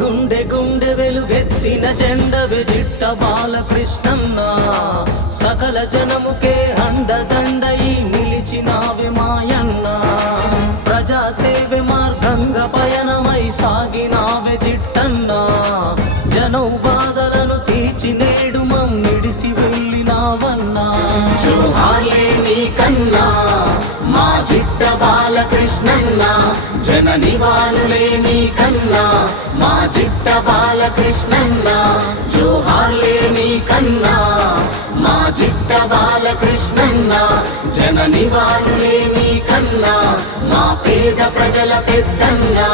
గుండె గుండె వెలుగెత్తిన జెండవే జిట్ట బాలకృష్ణన్న, సకల జనముకే అండదండయి నిలిచినావే మాయన్న. ప్రజాసేవే మార్గంగా పయనమై సాగినావే జిట్టన్న, జనం బాధలను తీర్చి నేడు మమ్మిడిసి వెళ్ళినావన్నా. జోహార్లే నీకన్నా మా జిట్ట బాలకృష్ణన్న, జన నివాళులే నీకన్నా మా జిట్ట బాలకృష్ణన్న. జోహార్లే నీకన్నా మా జిట్ట బాలకృష్ణన్న, జన నివాళులే నీకన్నా మా పేద ప్రజల పెద్దన్నా.